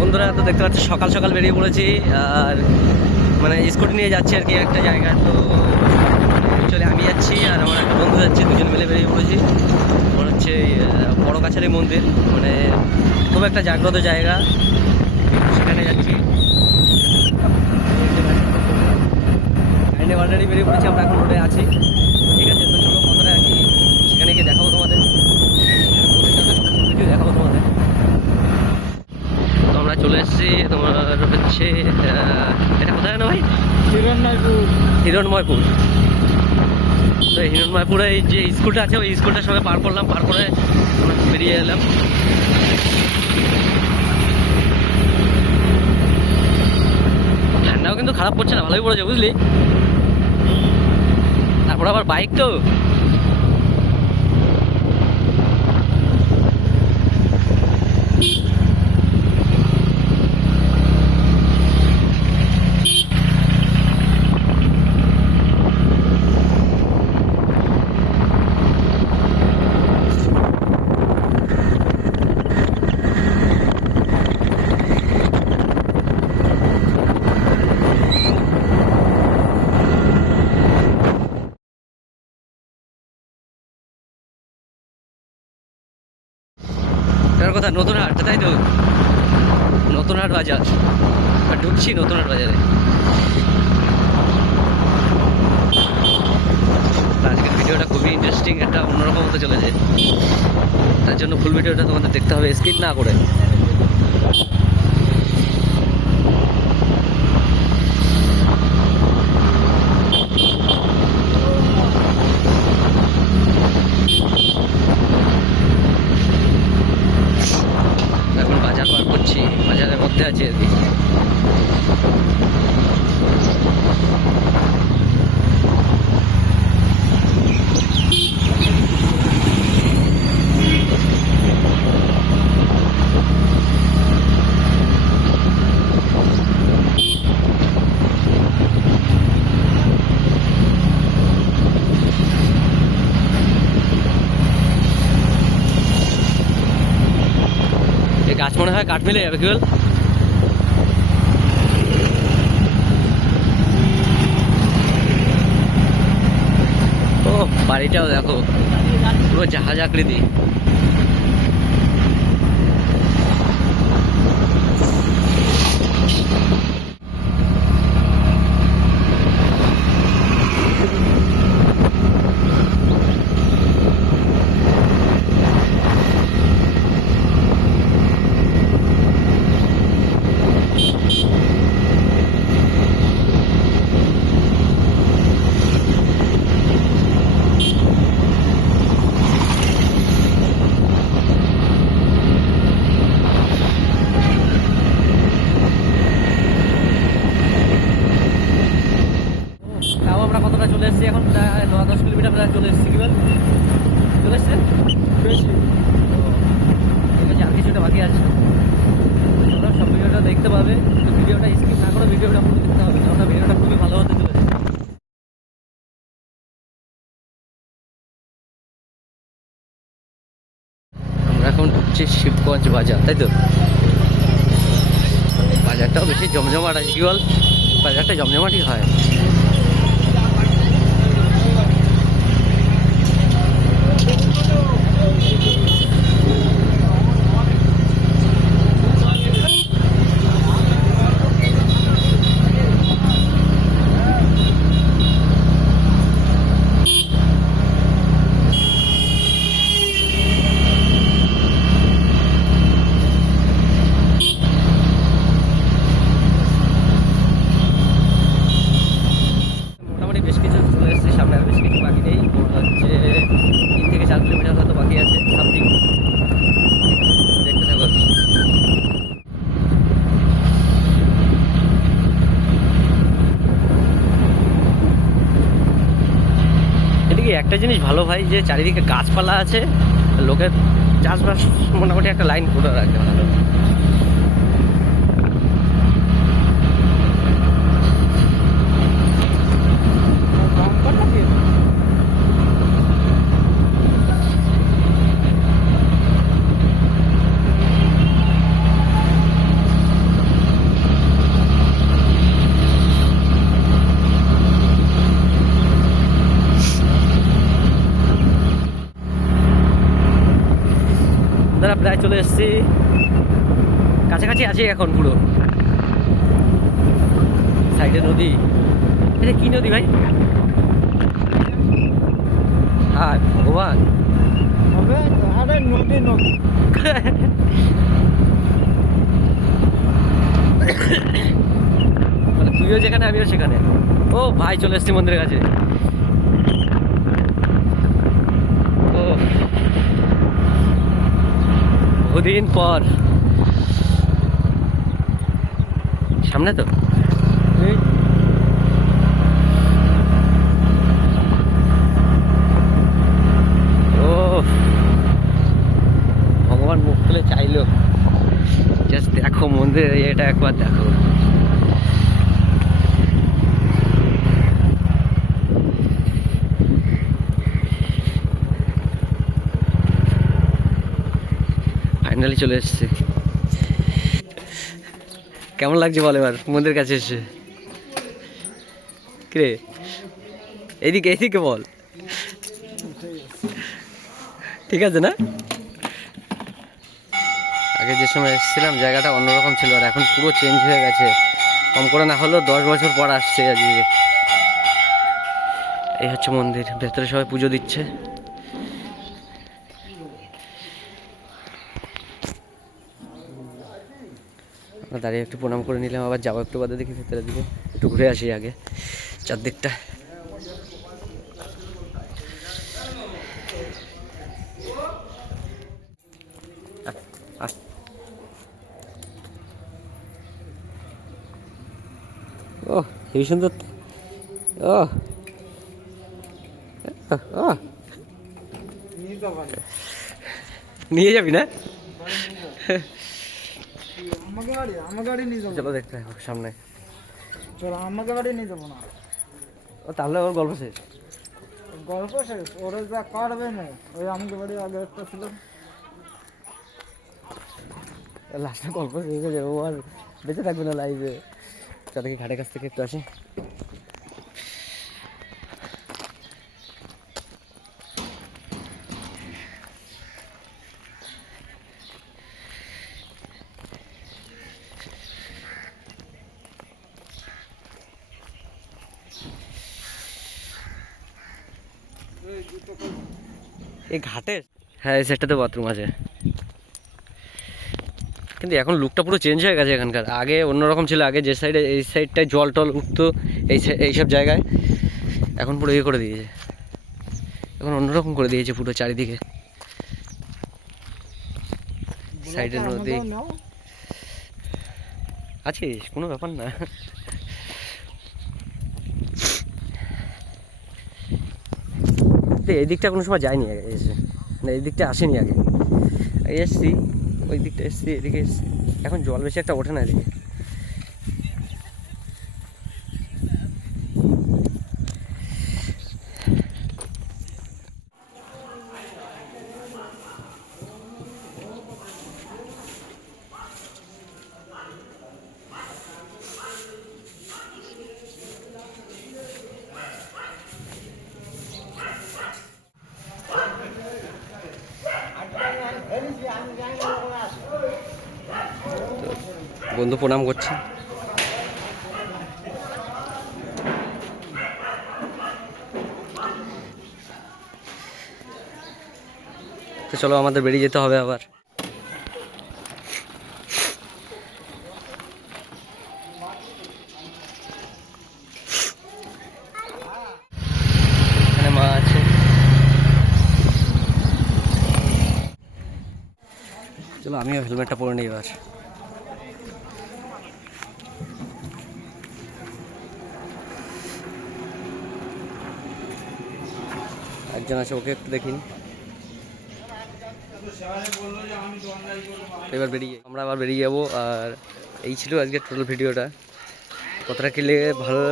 বন্ধুরা তো দেখতে পাচ্ছি সকাল সকাল বেরিয়ে পড়েছি আর মানে স্কুটি নিয়ে যাচ্ছি আর কি একটা জায়গায়। তো অ্যাকচুয়ালি আমি যাচ্ছি আর আমার একটা বন্ধু যাচ্ছে, দুজন মিলে বেরিয়ে পড়েছি। মনে হচ্ছে বড় কাছারি মন্দির, মানে খুব একটা জাগ্রত জায়গা, সেখানে যাচ্ছি। অলরেডি বেরিয়ে পড়েছি, আমরা এখন রোডে আছি। ঠিক আছে, তো চলো কতটা আর কি সেখানে গিয়ে দেখাবো তোমাদের, দেখাবো তোমাদের। তো আমরা চলে এসেছি তোমার হচ্ছে এটা কোথায় না ভাই? হিরণময়পুর। তো হিরণময়পুরে এই যে স্কুলটা আছে ওই স্কুলটার সঙ্গে পার করলাম, পার করে আমরা বেরিয়ে এলাম। ঠান্ডাও কিন্তু খারাপ পড়ছে না, ভালোই পড়েছে বুঝলি। তারপর আবার বাইক তো এটার কথা নতুন হাট, তাই তো? নতুন হাট বাজার, আর ঢুকছি নতুন হাট বাজারে। আজকের ভিডিওটা খুবই ইন্টারেস্টিং, একটা অন্যরকম হতে চলেছে। তার জন্য ফুল ভিডিওটা তোমাদের দেখতে হবে, স্কিপ না করে। এখন বাজার পার করছি, বাজারের মধ্যে আছি আর কি। এই গাছ মনে হয় কাঠ মিলে যাবে, কি বল? ও বাড়িটাও দেখো, পুরো জাহাজ আকৃতি। তাও আমরা কতটা চলে এসেছি, এখন প্রায় 9-10 কিলোমিটার প্রায় চলে এসেছি। কি বল, চলে এসছে বেশি? ঠিক আছে, আর কিছুটা বাকি আছে। তোমরা সব ভিডিওটা দেখতে পাবে, তো ভিডিওটা স্কিপ না করে ভিডিওটা পুরো দেখতে হবে, কারণ ভিডিওটা খুবই ভালো হতে চলেছে। আমরা এখন ঢুকছি শিবগঞ্জ বাজার, তাই তো? বাজারটাও বেশি জমজমাট আছে, কি বল? বাজারটা জমজমাটই হয়। মোটামুটি বেশ কিছু চলে এসেছি, সামনে আর বেশ কিছু বাকি নেই। হচ্ছে 3 থেকে 4 কিলোমিটার হয়তো বাকি আছে, সামথিং। দেখতে থাকো। এদিকে একটা জিনিস ভালো ভাই, যে চারিদিকে গাছপালা আছে, লোকের চাষবাস মোটামুটি একটা লাইন করে রাখে ভালো। প্রায় চলে এসেছি, কাছাকাছি আছি এখন পুরো। সাইডে নদী, এটা কি নদী ভাই? হ্যাঁ ভগবান, আরে নদী নদী মানে তুইও যেখানে আমিও সেখানে। ও ভাই চলে এসেছি মন্দিরের কাছে। ও বহুদিন পর সামনে তো ও ভগবান মুখ খুলে চাইলো, জাস্ট দেখো মন্দিরের এটা একবার দেখো। ফাইনালি চলে এসছে। কেমন লাগছে বল এবার মন্দিরের কাছে এসে? কিরে এইদিকে এইদিকে বল, ঠিক আছে না? আগে যে সময় এসেছিলাম জায়গাটা অন্যরকম ছিল, আর এখন পুরো চেঞ্জ হয়ে গেছে। কম করে না হলেও 10 বছর পর আসছে আজকে। এই হচ্ছে মন্দির, ভেতরে সবাই পুজো দিচ্ছে। আমরা দাঁড়িয়ে একটু প্রণাম করে নিলাম, আবার যাবো একটু বাদে দেখি ভেতরের দিকে, একটু ঘুরে আসি আগে চারদিকটা। ও হেবি সুন্দর। ও ও নিয়ে যাবি না? আমার গাড়ি নিয়ে যাবো। চলো দেখতে হবে সামনে। চলো আমাকে গাড়ি নিয়ে যাবো না। ও তাহলে ওর গল্প শেষ। গল্প শেষ, ওরা যা কাটবে না। ওই আমাকে বাড়ি আগে একটা ছিল, লাস্টে গল্প শেষ হয়ে যাবে, ও আর বেঁচে থাকবে না লাইফে। চলো কি ঘাটের কাছ থেকে একটু আসি। এই ঘাটে, হ্যাঁ এই সাইডটাতে বাথরুম আছে, কিন্তু এখন লুকটা পুরো চেঞ্জ হয়ে গেছে এখানকার। আগে অন্যরকম ছিল, আগে যে সাইডে এই সাইডটায় জল টল উঠতো এইসব জায়গায়, এখন পুরো ইয়ে করে দিয়েছে, এখন অন্যরকম করে দিয়েছে পুরো চারিদিকে। সাইডে নদী আছিস, কোনো ব্যাপার না। এই দিকটা কোনো সময় যায়নি আগে এসে, না এই দিকটা আসেনি আগে। এসছি ওই দিকটা, এসছি এদিকে এসছি। এখন জল বেশি একটা ওঠে না এদিকে। বন্ধু প্রণাম করছে। তো চলো আমাদের বেরিয়ে যেতে হবে আবার। এখানে মা আছে। চলো আমিও হেলমেটটা পরে নিই এবার। একজন আছে, ওকে একটু দেখিন। এবার আমরা আবার বেরিয়ে যাবো। আর এই ছিল আজকে টোটাল ভিডিওটা। কতটা কি ভালো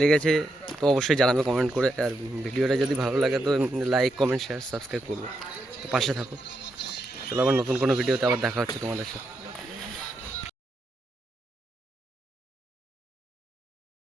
লেগেছে তো অবশ্যই জানাবে কমেন্ট করে। আর ভিডিওটা যদি ভালো লাগে তো লাইক কমেন্ট শেয়ার সাবস্ক্রাইব করবো, তো পাশে থাকো। চলো আবার নতুন কোনো ভিডিওতে আবার দেখা হচ্ছে তোমাদের সাথে।